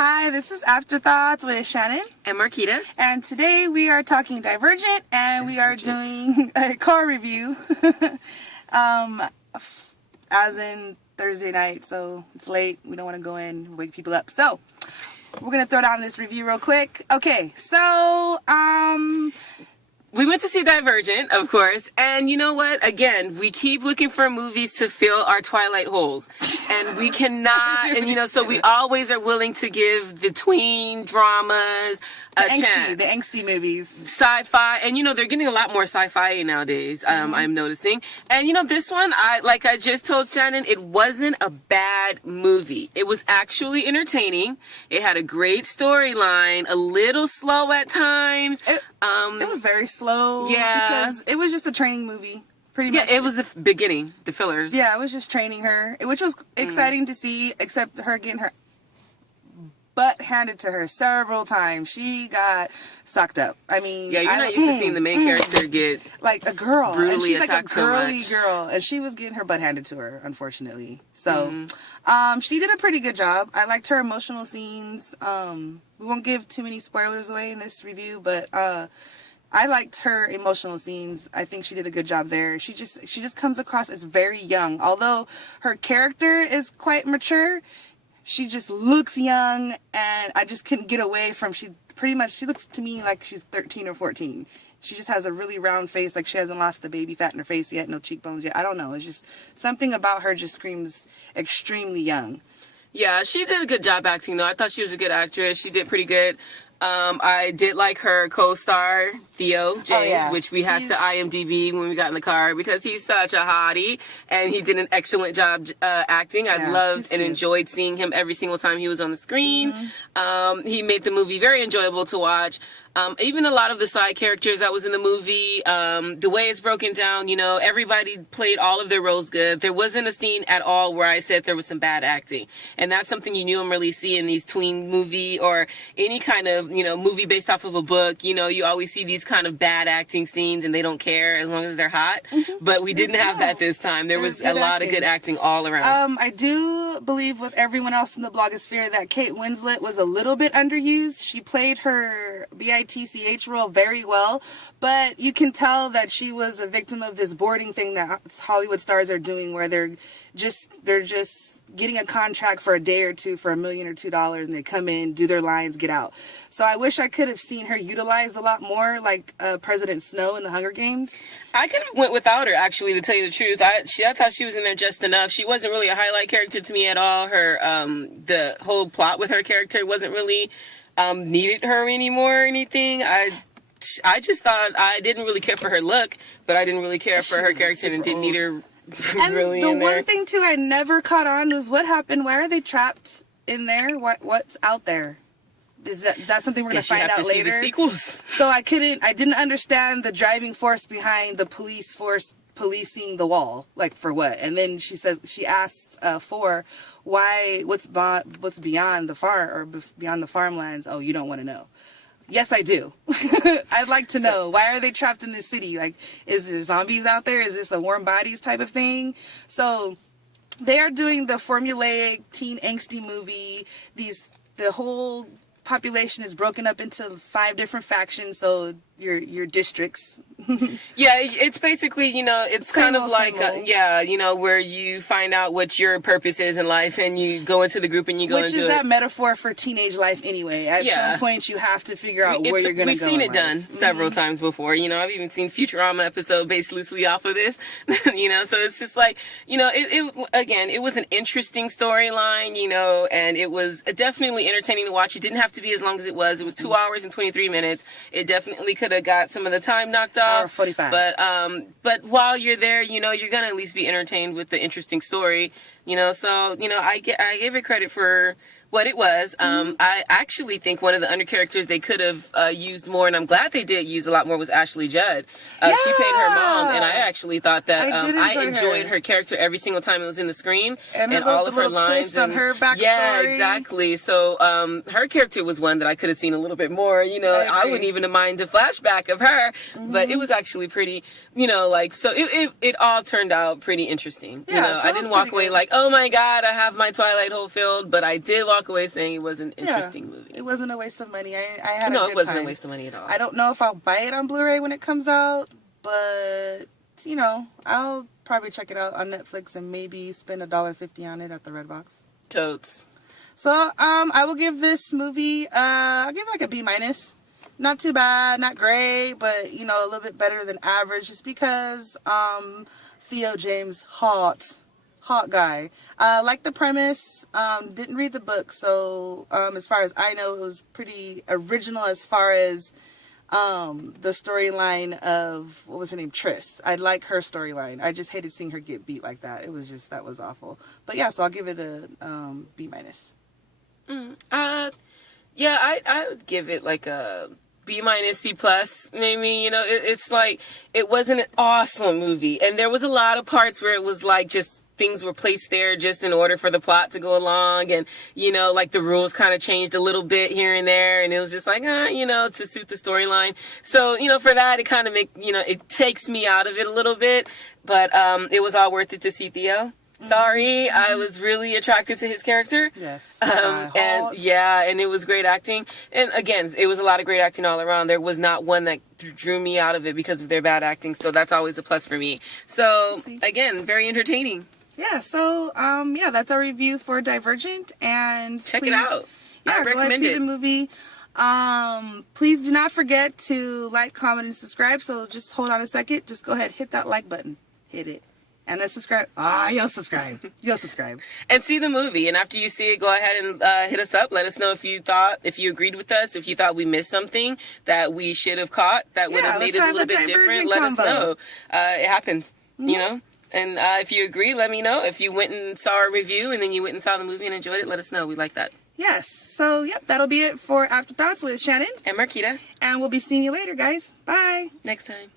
Hi, this is Afterthoughts with Shannon and Marquita. And today we are talking Divergent, and we are doing a car review. As in Thursday night, so it's late. We don't want to go in and wake people up. So we're going to throw down this review real quick. Okay, so we went to see Divergent, of course, and you know what? Again, we keep looking for movies to fill our Twilight holes, and we cannot, and so we always are willing to give the tween dramas a chance. The angsty movies. Sci-fi, and they're getting a lot more sci-fi nowadays, I'm noticing. And this one, like I just told Shannon, it wasn't a bad movie. It was actually entertaining. It had a great storyline, a little slow at times. It was very slow. Yeah. Because it was just a training movie. Pretty much. Yeah, it was the beginning, the fillers. Yeah, it was just training her, which was exciting to see, except her getting her butt handed to her several times. She got sucked up. I mean, yeah, you're not used to seeing the main character get like a girl, brutally and she's like a girly so girl, and she was getting her butt handed to her, unfortunately. So, she did a pretty good job. I liked her emotional scenes. We won't give too many spoilers away in this review, but I liked her emotional scenes. I think she did a good job there. She just comes across as very young, although her character is quite mature. She just looks young, and I just couldn't get away from, she looks to me like she's 13 or 14. She just has a really round face, like she hasn't lost the baby fat in her face yet, no cheekbones yet. I don't know. It's just something about her just screams extremely young. Yeah, she did a good job acting, though. I thought she was a good actress. She did pretty good. I did like her co-star, Theo James, which we had to IMDb when we got in the car because he's such a hottie, and he did an excellent job acting. I loved and enjoyed seeing him every single time he was on the screen. He made the movie very enjoyable to watch. Even a lot of the side characters that was in the movie, the way it's broken down, everybody played all of their roles good. There wasn't a scene at all where I said there was some bad acting. And that's something you normally see in these tween movie or any kind of, movie based off of a book. You always see these kind of bad acting scenes and they don't care as long as they're hot. But we didn't have that this time. There was a lot of good acting all around. I do believe with everyone else in the blogosphere that Kate Winslet was a little bit underused. She played her BITCH role very well, but you can tell that she was a victim of this boarding thing that Hollywood stars are doing, where they're just getting a contract for a day or two for $1 million or $2 dollars, and they come in, do their lines, get out. So I wish I could have seen her utilized a lot more, like President Snow in the Hunger Games. I could have went without her, actually, to tell you the truth. I thought she was in there just enough. She wasn't really a highlight character to me at all. Her the whole plot with her character wasn't really needed her anymore or anything. I just thought I didn't really care for her look, but I didn't really care for her character and didn't need her really in there. And the one thing, too, I never caught on was what happened. Why are they trapped in there? What's out there? Is that something we're going to find out later? See the sequels. So I didn't understand the driving force behind the police force policing the wall, like for what? And then she asked for why, what's beyond the farm or beyond the farmlands. Oh, you don't want to know. Yes, I do. I'd like to know, why are they trapped in this city? Like, is there zombies out there? Is this a warm bodies type of thing? So they are doing the formulaic teen angsty movie. The whole population is broken up into 5 different factions, so your districts. Yeah, it's basically, it's kind of like, where you find out what your purpose is in life and you go into the group and you go into it. Which is that metaphor for teenage life anyway. At some point you have to figure out where you're going to go. We've seen it done several times before. I've even seen Futurama episode based loosely off of this. So it's just like, it was an interesting storyline, and it was definitely entertaining to watch. It didn't have to be as long as it was. It was 2 hours and 23 minutes. It definitely could have got some of the time knocked off. Or 45. But while you're there, you're gonna at least be entertained with the interesting story. So I gave it credit for what it was. I actually think one of the under characters they could have used more, and I'm glad they did use a lot more, was Ashley Judd. She played her mom, and I actually thought that I enjoyed her character every single time it was in the screen, and all of her lines on her backstory. Yeah, exactly. So her character was one that I could have seen a little bit more. You know, I wouldn't even have minded a flashback of her, but it was actually pretty. You know, like, so it all turned out pretty interesting. Yeah, you know, so I didn't walk away like, oh my god, I have my Twilight hole filled, but I did walk away saying it was an interesting movie. It wasn't a waste of money. I had a good No, it wasn't time. a waste of money at all. I don't know if I'll buy it on Blu-ray when it comes out, but you know, I'll probably check it out on Netflix and maybe spend $1.50 on it at the Redbox. Totes. So I will give this movie I'll give it like a B-. Not too bad, not great, but you know, a little bit better than average, just because Theo James, hot guy. Like the premise, didn't read the book, so as far as I know, it was pretty original as far as the storyline of, what was her name, Triss. I like her storyline. I just hated seeing her get beat like that. It was just, that was awful. But yeah, so I'll give it a B-. Yeah, I would give it like a B-, C+, maybe. You know, it's like, it wasn't an awesome movie, and there was a lot of parts where it was like just things were placed there just in order for the plot to go along, and you know, like the rules kind of changed a little bit here and there, and it was just like, you know, to suit the storyline. So, you know, for that, it kind of it takes me out of it a little bit, but it was all worth it to see Theo. Sorry, I was really attracted to his character. Yes. And yeah, and it was great acting. And again, it was a lot of great acting all around. There was not one that drew me out of it because of their bad acting, so that's always a plus for me. So again, very entertaining. Yeah, so yeah, that's our review for Divergent, and check it out. Yeah, I recommend go ahead and see the movie. Please do not forget to like, comment, and subscribe. So just hold on a second. Just go ahead, hit that like button. Hit it. And then subscribe. You'll subscribe. You'll subscribe. And see the movie. And after you see it, go ahead and hit us up. Let us know if you agreed with us, if you thought we missed something that we should have caught that would have made it a little bit different. Let us know. It happens, you know. And if you agree, let me know. If you went and saw our review and then you went and saw the movie and enjoyed it, let us know. We like that. Yes. So, yep, that'll be it for Afterthoughts with Shannon and Marquita. And we'll be seeing you later, guys. Bye. Next time.